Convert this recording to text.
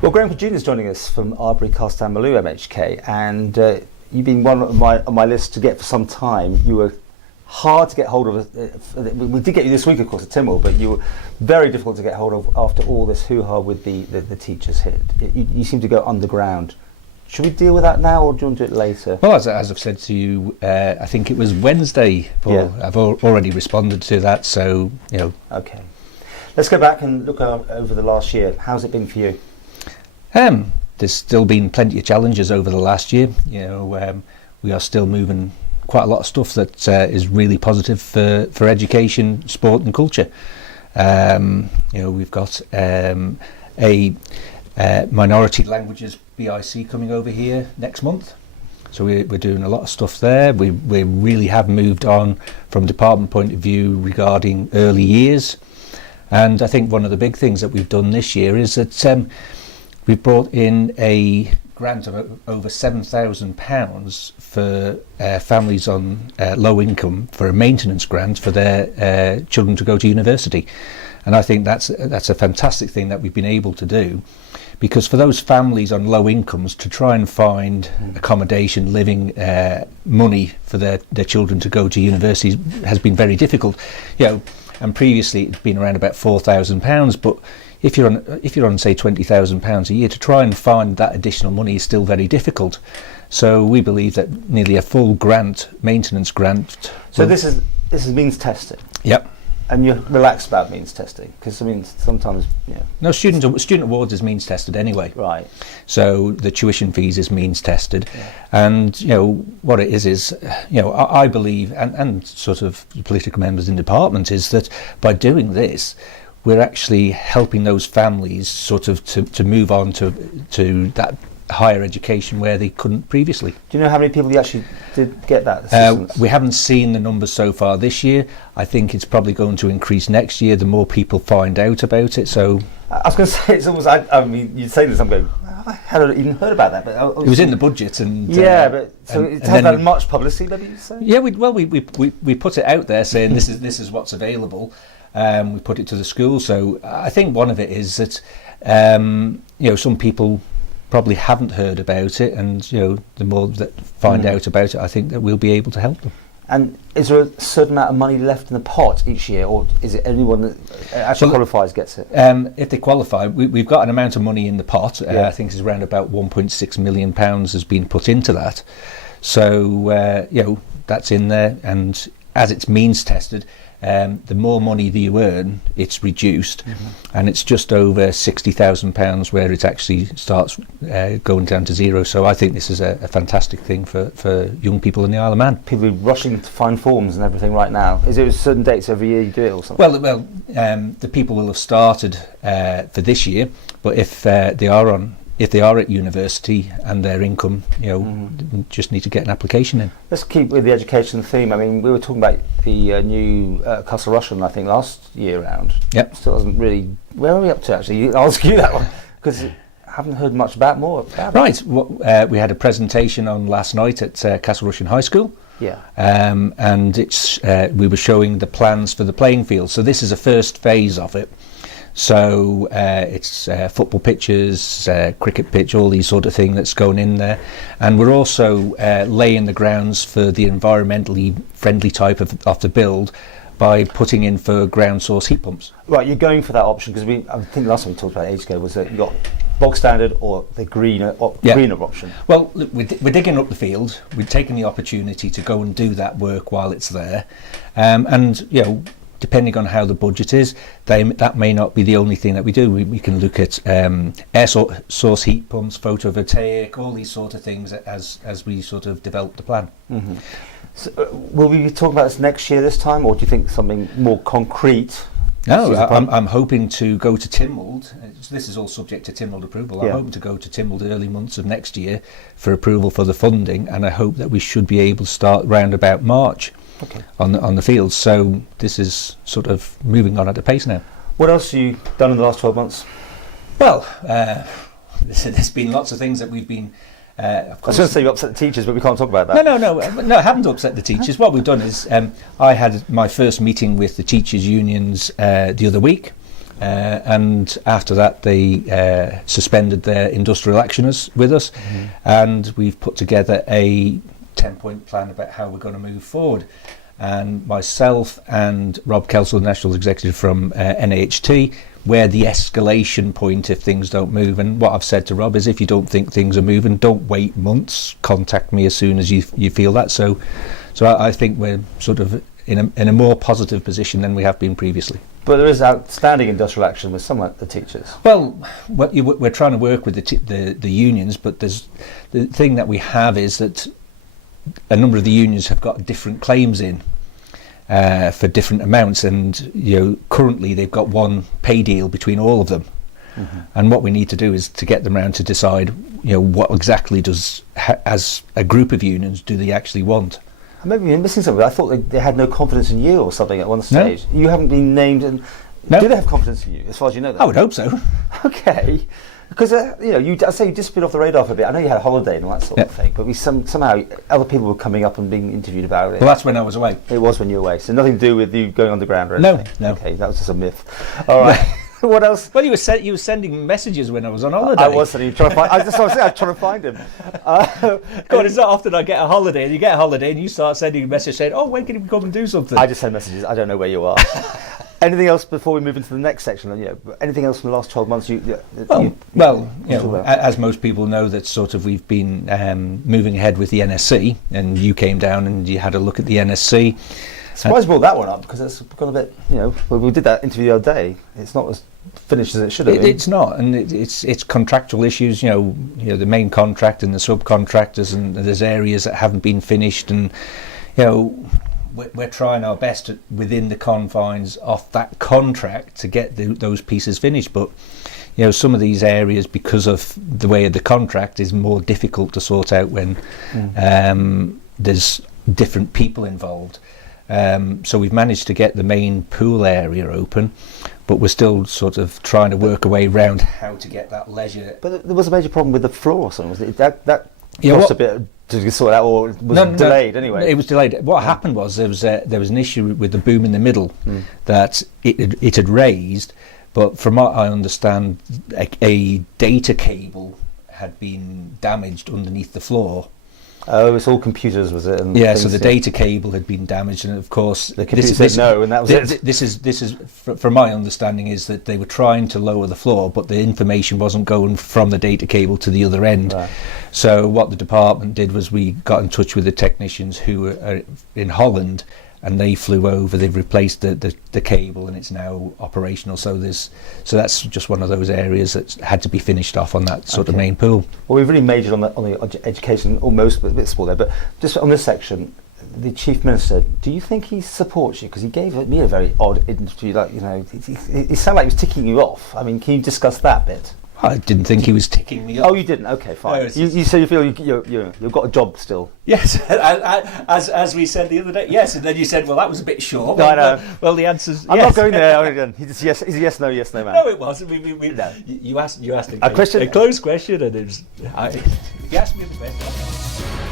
Well, Graham Jr. is joining us from Arbury Castelmalu MHK, and you've been one on my list to get for some time. You were hard to get hold of. We did get you this week, of course, at Tynwald, but you were very difficult to get hold of after all this hoo-ha with the teachers hit. You seem to go underground. Should we deal with that now, or do you want to do it later? Well, as I've said to you, I think it was Wednesday, Paul. Yeah. I've already responded to that, so, you know. Okay. Let's go back and look over the last year. How's it been for you? There's still been plenty of challenges over the last year. You know, we are still moving quite a lot of stuff that is really positive for education, sport and culture. You know, we've got a minority languages BIC coming over here next month. So we're doing a lot of stuff there. We really have moved on from department point of view regarding early years. And I think one of the big things that we've done this year is that we've brought in a grant of over £7,000 for families on low income for a maintenance grant for their children to go to university. And I think that's a fantastic thing that we've been able to do, because for those families on low incomes to try and find accommodation, living, money for their children to go to university has been very difficult. You know, and previously it's been around about £4,000, but if you're on say £20,000 a year, to try and find that additional money is still very difficult. So we believe that nearly a full grant, maintenance grant. So this is means testing. Yep. And you're relaxed about means testing, because I mean sometimes, yeah. No, student awards is means tested anyway. Right. So the tuition fees is means tested, and you know what it is you know I believe, and sort of political members in department, is that by doing this, we're actually helping those families sort of to move on to that higher education where they couldn't previously. Do you know how many people you actually did get that assistance? We haven't seen the numbers so far this year. I think it's probably going to increase next year the more people find out about it. So I was going to say, it's almost, I mean, you say this, I'm going, I hadn't even heard about that. But it was in the budget, and yeah, but so it hasn't had much publicity, maybe you say? Yeah, we put it out there saying this is what's available. We put it to the school. So I think one of it is that you know, some people probably haven't heard about it, and you know, the more that find out about it, I think that we'll be able to help them. And is there a certain amount of money left in the pot each year, or is it anyone that actually qualifies gets it? If they qualify, we've got an amount of money in the pot. I think it's around about £1.6 million has been put into that. So you know, that's in there, and as it's means tested, the more money that you earn, it's reduced, and it's just over £60,000 where it actually starts going down to zero. So I think this is a fantastic thing for young people in the Isle of Man. People are rushing to find forms and everything right now. Is there certain dates every year you do it or something? Well, the people will have started for this year, but if they are at university and their income, you know, just need to get an application in. Let's keep with the education theme. I mean, we were talking about the new Castle Rushen, I think, last year round. Yep. Still hasn't really. Where are we up to, actually? I'll ask you that one, because I haven't heard much more about it. Right. We had a presentation on last night at Castle Rushen High School. Yeah. And it's we were showing the plans for the playing field. So this is a first phase of it. So it's football pitches, cricket pitch, all these sort of thing that's going in there. And we're also laying the grounds for the environmentally friendly type of the build by putting in for ground source heat pumps. Right, you're going for that option, because I think the last time we talked about it ages ago was that you got bog standard or the greener option. Well, look, we're digging up the field. We're taking the opportunity to go and do that work while it's there. And, you know, depending on how the budget is, that may not be the only thing that we do. We can look at air source heat pumps, photovoltaic, all these sort of things as we sort of develop the plan. So, will we be talking about this next year this time, or do you think something more concrete? No, I'm hoping to go to Tynwald. This is all subject to Tynwald approval. I'm hoping to go to Tynwald early months of next year for approval for the funding, and I hope that we should be able to start round about March. Okay. On the field. So this is sort of moving on at a pace now. What else have you done in the last 12 months? Well, there's been lots of things that we've been. Of course, I was going to say you upset the teachers, but we can't talk about that. No, I haven't upset the teachers. What we've done is I had my first meeting with the teachers' unions the other week. and after that they suspended their industrial action with us, and we've put together a 10-point plan about how we're going to move forward. And myself and Rob Kelsall, National Executive from NAHT, we're the escalation point if things don't move. And what I've said to Rob is, if you don't think things are moving, don't wait months. Contact me as soon as you feel that. So I think we're sort of in a more positive position than we have been previously. But there is outstanding industrial action with some of the teachers. Well, we're trying to work with the unions, but the thing that we have is that a number of the unions have got different claims in for different amounts, and currently they've got one pay deal between all of them. And what we need to do is to get them around to decide what exactly as a group of unions do they actually want. Maybe you're missing something. I thought they had no confidence in you or something at one stage. No. You haven't been named. And no. Do they have confidence in you, as far as you know that? I would hope so. Okay. Because, I say you disappeared off the radar for a bit. I know you had a holiday and all that sort of thing, but somehow other people were coming up and being interviewed about it. Well, that's when I was away. It was when you were away. So nothing to do with you going underground or anything? No. Okay, that was just a myth. All right. What else? Well, you were sending messages when I was on holiday. I was trying to find. I was trying to find him. God, it's not often I get a holiday, and you get a holiday, and you start sending a message saying, "Oh, when can you come and do something?" I just send messages. I don't know where you are. Anything else before we move into the next section? Anything else from the last 12 months? As most people know, that sort of we've been moving ahead with the NSC, and you came down and you had a look at the NSC. Surprised you brought that one up, because it's gone a bit, we did that interview the other day. It's not as finished as it should have been. It's not, and it's contractual issues. The main contract and the subcontractors, and there's areas that haven't been finished, and we're trying our best within the confines of that contract to get those pieces finished. But some of these areas, because of the way of the contract, is more difficult to sort out when there's different people involved. So we've managed to get the main pool area open, but we're still sort of trying to work a way around how to get that leisure. But there was a major problem with the floor or something, was it? That cost a bit to sort out, or was delayed anyway? It was delayed. What happened was there was an issue with the boom in the middle that it had raised, but from what I understand, a data cable had been damaged underneath the floor. Oh, it's all computers, was it? And so the data cable had been damaged, and of course the computer said no, and that was it. This is from my understanding, is that they were trying to lower the floor, but the information wasn't going from the data cable to the other end. Right. So what the department did was we got in touch with the technicians who are in Holland, and they flew over. They've replaced the cable, and it's now operational. So that's just one of those areas that had to be finished off on that sort of main pool. Well, we've really majored on the education almost, but a bit small there. But just on this section, the Chief Minister, do you think he supports you? Because he gave me a very odd interview. He sounded like he was ticking you off. I mean, can you discuss that bit? I didn't think he was ticking me off. Oh, you didn't? Okay, fine. No, you feel you've got a job still? Yes, as we said the other day. Yes, and then you said, well, that was a bit short. No, I know. Well, the answer's I'm not going there. He's a yes, no man. No, it wasn't. No. You asked a close question, and you asked me the best.